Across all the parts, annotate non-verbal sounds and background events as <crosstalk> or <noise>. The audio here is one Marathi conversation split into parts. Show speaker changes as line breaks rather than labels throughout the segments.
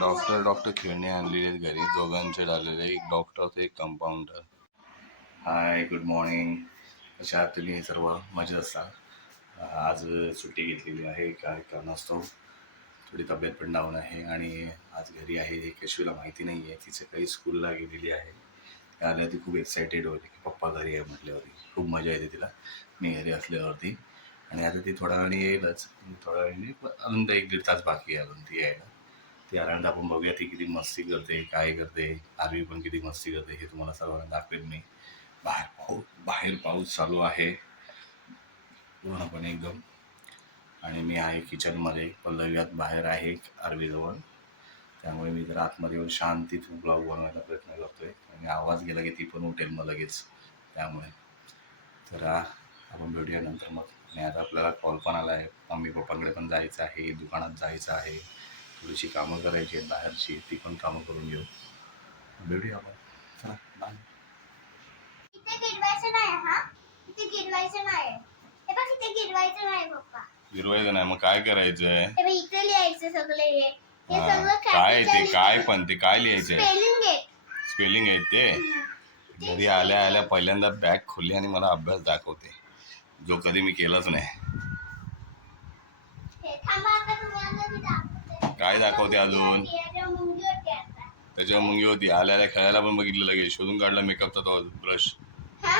डॉक्टर डॉक्टर खेळणे आणलेले आहेत घरी. दोघांचे आलेले एक डॉक्टर एक कंपाऊंडर हाय गुड मॉर्निंग कशा आहात तुम्ही सर्व? मजेत असा आज सुट्टी घेतलेली आहे. काय कारणास्तव थोडी तब्येत पण डाऊन आहे आणि आज घरी आहे. हे कशीला माहिती नाही आहे तिचं काही स्कूलला गेलेली आहे. आल्या ती खूप एक्सायटेड होती की पप्पा घरी आहे म्हटल्यावरती. खूप मजा येते तिला. मी घरी असल्यावरती. आणि आता ती थोड्या वेळाने येईलच. थोड्या वेळाने अजून एक दीड तास बाकी आहे अजून ती यायला. ती आल्यानंतर आपण बघूया ती किती मस्ती करते काय करते आरवी पण किती मस्ती करते हे तुम्हाला सर्वांना दाखवेल मी. बाहेर पाऊस बाहेर पाऊस चालू आहे. पूर्णपणे एकदम. आणि मी आहे किचनमध्ये पल्लव्यात बाहेर आहे आरवीजवळ. त्यामुळे मी जर आतमध्ये येऊन शांतीत ब्लॉग बनवायचा प्रयत्न करतोय. आणि आवाज गेला की ती पण उठेल मग लगेच. त्यामुळे. तर आपण भेटूया नंतर मग. आणि आता आपल्याला कॉल पण आला आहे मम्मी पप्पाकडे पण जायचं आहे दुकानात जायचं आहे. थोडीशी कामं करायची आहेत बाहेरची ती पण कामं करून घेऊ. भेटूया आपण. चला बाय
इथे गिरवायचं नाही हा? इथे गिरवायचं नाही. हे बघ इथे गिरवायचं नाही पप्पा.
गिरवायचं नाही मग काय करायचंय?
हे बघ इथे लिहायचं सगळे हे. हे
हा,
सगळं
काय ते? काय पण ते काय लिहायचंय?
स्पेलिंग आहे.
स्पेलिंग आहे ते? घरी आल्या आल्या पहिल्यांदा बॅग खोलली आणि मला अभ्यास दाखवते. जो कधी मी केलाच नाही
हे थांबा आता तुम्हाला मी दाखवते
अजून. त्याच्यावर मुंगी होती. आल्या आल्या खेळायला पण बघितलं लगेच. शोधून काढला मेकअपचा तो ब्रश
हा?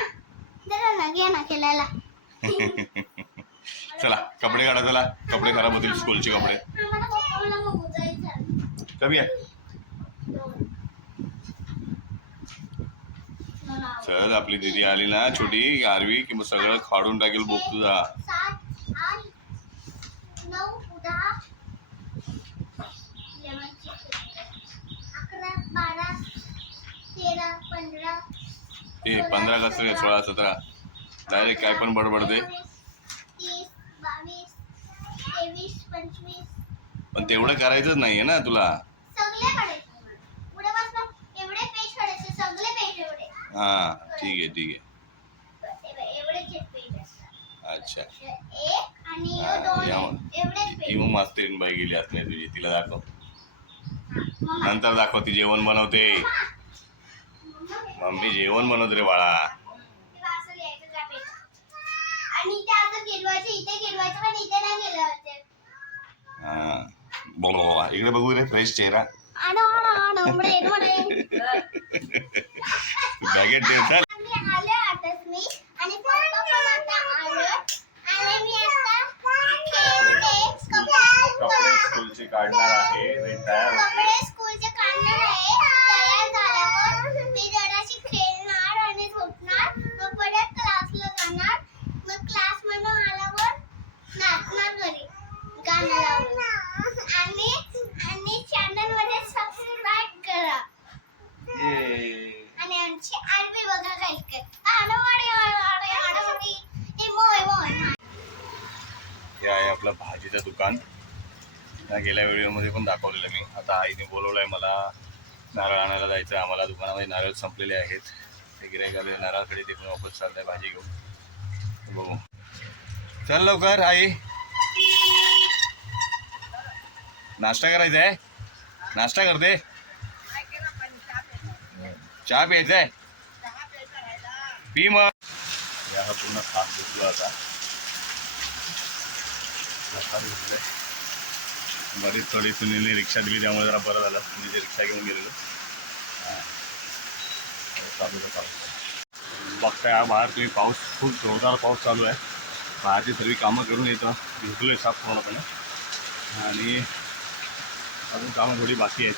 <laughs>
चला कपडे काढा चला. कपडे खराब होतील स्कूलचे कपडे. कमी आहे. सहज आपली दिदी आली ना छोटी आरवी की मग सगळं खाडून टाकेल बुक तुझा.
बारा तेरा पंधरा
ते पंधरा कसं सोळा सतरा? डायरेक्ट काय पण बडबडते.
तीस बावीस तेवीस पंचवीस.
पण तेवढं करायचंच नाहीये ना तुला.
सगळे काढायचे पुढे बसलं एवढे पेज काढायचे सगळे पेज एवढे.
हा ठीक आहे ठीक
पेज असतात.
आहे अच्छा.
एक आणि
हा,
दोन
या. मग.
पेज
मग मास्तेरीन बाई गेली असते तुझी. तिला दाखव. नंतर दाखव ती जेवण बनवते. मम्मी जेवण बनवते रे बाळा.
तेव्हा असं लिहायचं त्या पेजवर. आणि ते असं गिरवायचं इथे गिरवायचं पण इथे नाही गेलं होते
हा बोला बाबा इकडे बघू रे फ्रेश चेहरा
आडो आडो आडो उमडे उमडे
बॅगेत ठेव चल
आम्ही आले आताच मी आणि पप्पा पण आता आले आणि मी आता खेळते
कपडे
कपडे
स्कूलचे काढणार आहे तयार होते
कपडे स्कूलचे काढणार आहे तयार झाल्यावर मी जराशी खेळणार आणि झोपणार मग परत क्लासला जाणार मग क्लास मधून आल्यावर नाचणार घरी गाणं लावून आणि आणि चॅनलमध्ये सबस्क्राईब करा
ये.
आणि आमची आरबी बघा काय काय आडवाडी आडवाडी आडवाडी हे मोय मोय
हे आहे आपलं भाजीचं दुकान त्या गेल्या व्हिडिओमध्ये पण दाखवलेलं मी. आता आईने बोलवलं आहे मला नारळ आणायला जायचं आहे आम्हाला दुकानामध्ये नारळ संपलेले आहेत. ते गिरायक आले नारळाकडे ते पण वापस चाललंय भाजी घेऊन. बघू. चल लवकर आई. नाश्ता करायचा आहे? नाश्ता करते? चहा प्यायचा आहे? पी मग. या पूर्ण खास बसलो आता. बरीच थोडी सुनीलने रिक्षा दिली त्यामुळे जरा बरं झालं. सुनीलची रिक्षा घेऊन गेलेलो. चालू आहे पाऊस बघताय बाहेर तुम्ही पाऊस खूप जोरदार पाऊस चालू आहे. बाहेरची सर्व कामं करून येतं भिजलो आहे साफ पूर्णपणे आणि अजून कामं थोडी बाकी आहेत.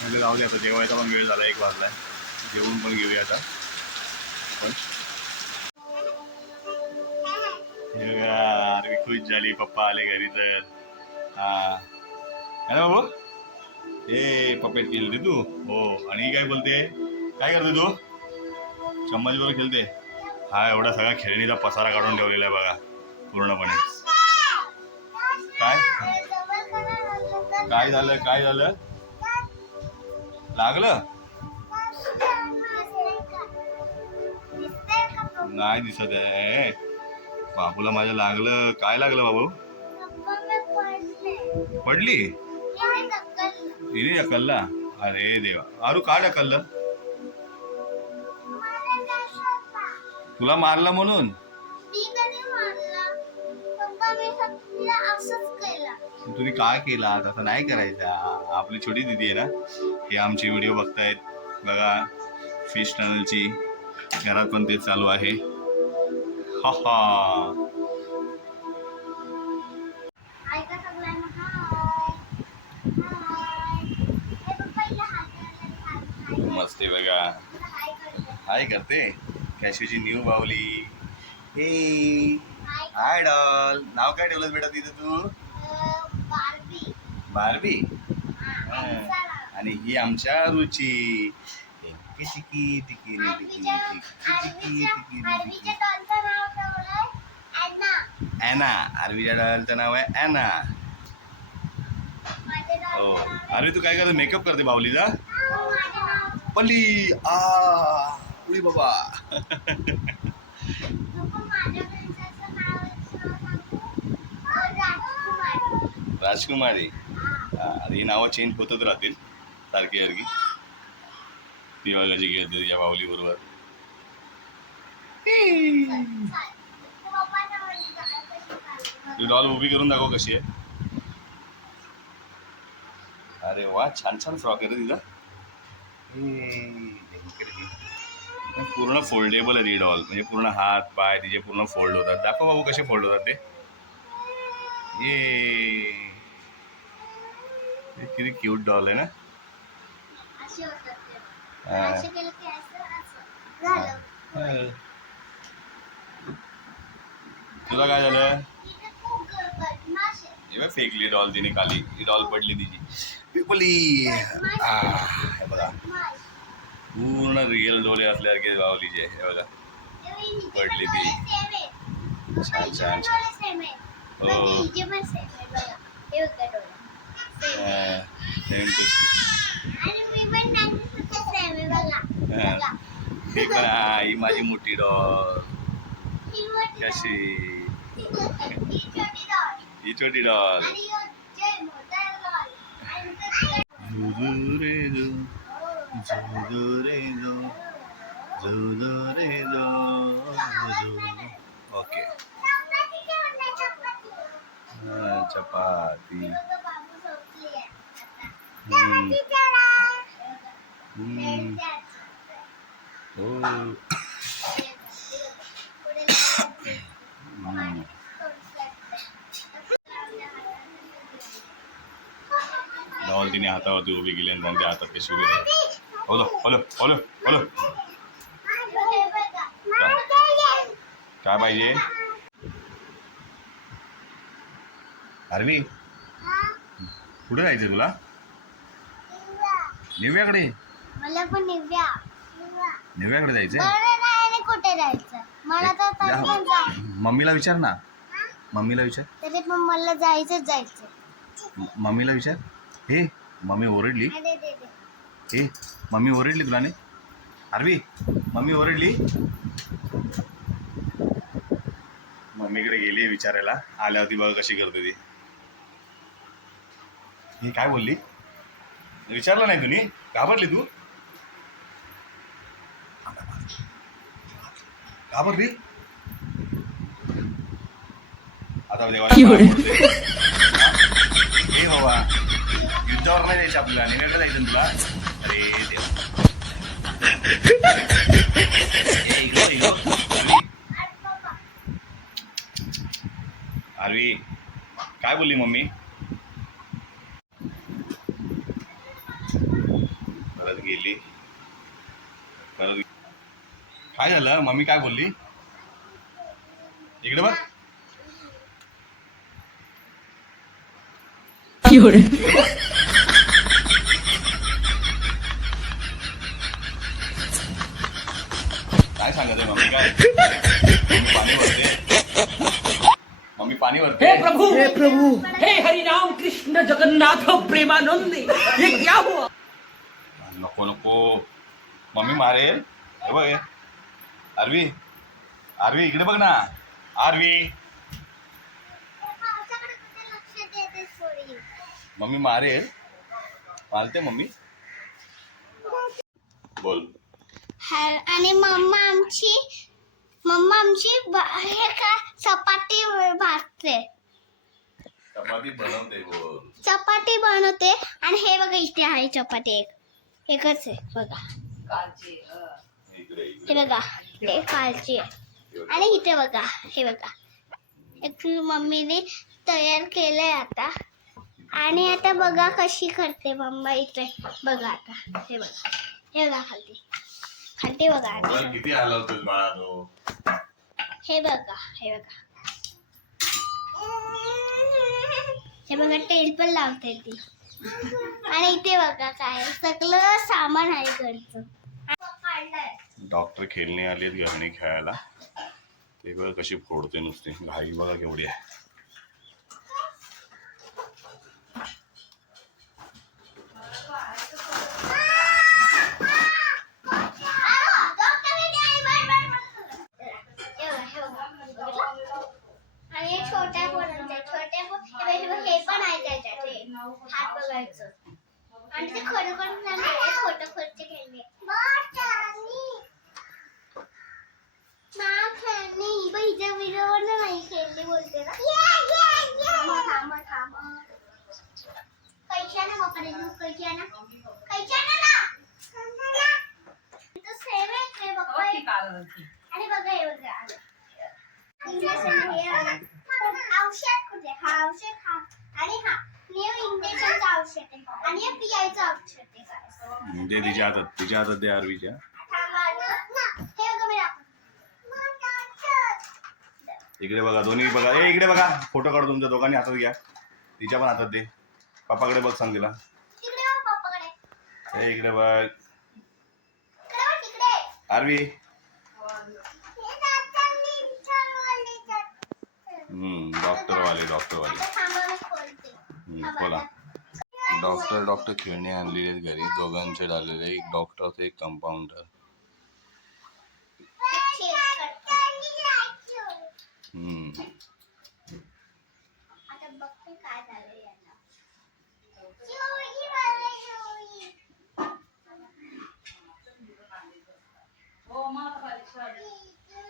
म्हणजे जाऊ दे आता जेवायचा पण वेळ झाला एक वाजला आहे जेवून पण घेऊया आता. पण. अरे खुश झाली पप्पा आले घरी तर. हा. अरे बाबू? ए पपेट खेळते तू? हो. आणि काय बोलते? काय करते तू? चम्मच बरोबर खेळते? हा एवढा सगळा खेळणीचा पसारा काढून ठेवलेला आहे बघा पूर्णपणे. काय? काय झालं? काय झालं? लागलं? नाही दिसत आहे. बाबूला माझ्या लागलं. काय लागलं बाबू?
पडली? काय
हिने ढकलला अरे देवा. आरू का ढकललं तुला मारला म्हणून? तुम्ही काय केला तसं नाही करायचा. आपली छोटी दिदी आहे ना हे आमची व्हिडिओ बघतायत. बघा फिश टनलची घरात पण तेच चालू आहे. हा हा.
हाय करते.
कॅशूची न्यू बावली. हे.
हाय
डॉल. नाव काय ठेवलं बेटा तिथं तू?
बार्बी.
बारबी.
आणि
ही आमच्या रुची टिकी टिकी टिकी
ॲना
आरवीच्या डॉलचं नाव आहे ॲना हो. अरे तू काय करते? मेकअप करते बावलीचा
हो,
पल्ली आ उडी बाबा.
राजकुमारी.
राजकुमारी
ही
नावं चेंज होतच राहतील सारखी सारखी. ती बघा कशी खेळते या बरोबर. तू डॉल उभी करून दाखव कशी आहे. अरे वा छान छान फ्रॉक आहे रे तिचा. हे. पूर्ण फोल्डेबल आहे ती डॉल म्हणजे पूर्ण हात पाय तिचे पूर्ण फोल्ड होतात. दाखव बाबू कसे फोल्ड होतात ते. ये. किती क्यूट डॉल आहे ना. तुला काय झालं?
बदमाश
फेकली डॉल तिने खाली ही डॉल पडली तिची पिपली हे बघा। पूर्ण रिअल डोळे असल्यासारखे बावलीचे हे बघा। पडली ती. छान छान,
छान,
हो.
हे पण
ही माझी मोठी डॉल कशी?
डॉल. ही छोटी डॉल.
ही छोटी डॉल
आणि ह्यो जय मोठा डॉल. आणि तो-
झुजू रे झू
हो.
झुजू रे झू झुजू रे झू झुजू ओके
चपाती जेवण नाही, चपाती.
हा, चपाती
हे बघा, बाबू झोपली आहे आता.
हम्म,
चपाती जरा.
हम्म. हो
पुढे लावायचं.
हम्म. डॉल तिने हातावरती उभी केली आणि त्यांच्या हातात उभी राहिली. हलो हलो हलो हलो काय पाहिजे? अरवी कुठे जायचं तुला? निव्याकडे.
मला पण निव्या.
निव्याकडे
आणि कुठे जायचं मला तर पण
मम्मीला विचार ना. मम्मीला विचार.
तरी पण मला जायचंच जायचं
मम्मीला विचार. हे मम्मी ओरडली? हे मम्मी ओरडली तुला ने अरवी मम्मी ओरडली? मम्मीकडे गेली विचारायला. आल्यावरती बघ कशी करते ती. हे काय बोलली? विचारलं नाही तुम्ही घाबरली तू? घाबरली? आता देवा हे? बाबा. युद्धावर नाही जायचं आपल्याला निवेकडे जायचं तुला? अरे देवा.
अरे
आरवी काय बोलली मम्मी? परत गेली. परत काय झालं? मम्मी काय बोलली? इकडे बघ.
有
सांगत आहे मम्मी काय मम्मी पाणी भरते मम्मी पाणी भरते
हे प्रभु! हे प्रभु! हे हरिनाम कृष्ण जगन्नाथ प्रेमानंद. ये क्या हुआ?
नको नको. मम्मी मारेल. हे बघ हे. आरवी. आरवी इकडे बघ ना. आरवी.
पावसाकडे कुठे लक्ष देते थोडी
मम्मी मारेल. मालते मम्मी. बोल.
हा- आणि मम्मा आमची मम्मा आमची हे काय चपाती भाजते.
चपाती बनवते बोल.
चपाती बनवते आणि हे बघा इथे आहे चपाती एक. एकच आहे? बघा.
इकडे
हे बघा हे कालची आहे. आणि इथे बघा हे बघा. एक मम्मीने तयार केलंय आता. आणि आता बघा कशी करते मम्मा इथे. बघा आता हे बघा. हे बघा खालती खालती बघा.
मोबाईल किती हलवतोय बाळा तो
हे बघा हे बघा. हे बघा तेल पण लावते ती. आणि इथे बघा काय सगळं सामान आहे घरचं.
डॉक्टर खेळणे आलेत घरने खेळायला. ते बघ कशी फोडते नुसती. घाई बघा केवढी आहे
आणि हे छोट्या पोरांचे छोट्या पो- हे बघ, हे बघ, हे पण आहे त्याच्यात हे. हात बघायचं आणि ते खरं खरं नाही हे खोटं खोटं खेळले नाव खेळली बाई हिच्या व्हिडिओवर नाही खेळली बोलते ना थांबा थांबा थांबा कैच्या ना बापरे तू कैच्या ना कैच्या ना ना इथं सेव आहे ते बाप्पा आणि बघा हे बघा आलं. इंजेक्शन हे आलं. औषध कुठे हा औषध हा आणि हा
दे तिच्या हातात तिच्या हातात दे आरवीच्या.
हे.
इकडे बघा दोन्ही बघा. ए इकडे बघा. फोटो काढ तुमच्या दोघांनी हातात घ्या. तिच्या पण हातात दे. पापाकडे बघ सांग तिला ए इकडे बघ. आरवी. हम्म डॉक्टरवाले डॉक्टरवाले
आता थांबा. आता.
डॉक्टर डॉक्टर खेळणे आणलेले आहेत घरी दोघांचे डालेले एक डॉक्टर एक कंपाऊंडर. हम्म
आता बघते काय झालं यांना जुई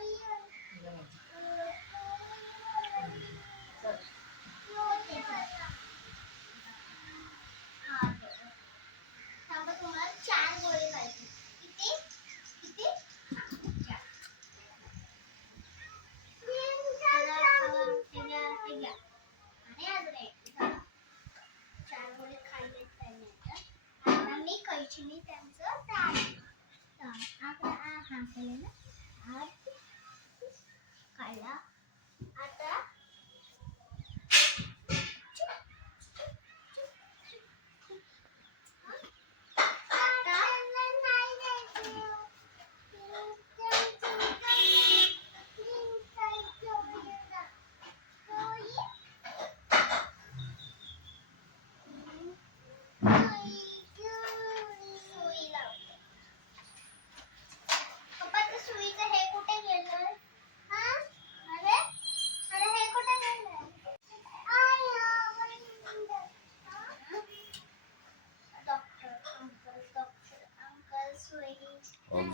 मला जुई. हा, बरं. थांबा, तुम्हाला चार गोळी खायची. किती? किती? चार. त्याला खावा, त्याला ते घ्या. आणि अजून एक. चला. चार गोळी खाल्लेत त्यांनी आता. आता मी त्यांचं दाढ. आकडा आता हा हा ना. आत. काढला. आता सुईचं हे कुठे गेलं हा अरे अरे हे कुठे गेलं डॉक्टर अंकल डॉक्टर अंकल सुई
ऑब्झर्वेशन डोक्यात इंजेक्शन देतात
हे आपको अच्छा अरे यो आहे का पकड ठाकर तुम्ही आलाच पकड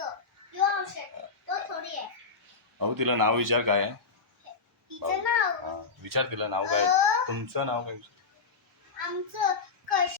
तो
यो औषध. आहे. तो थोडी आहे.
अहो तिला नाव विचार काय आहे?
नाव
विचार तिला नाव काय? तुमचं नाव काय?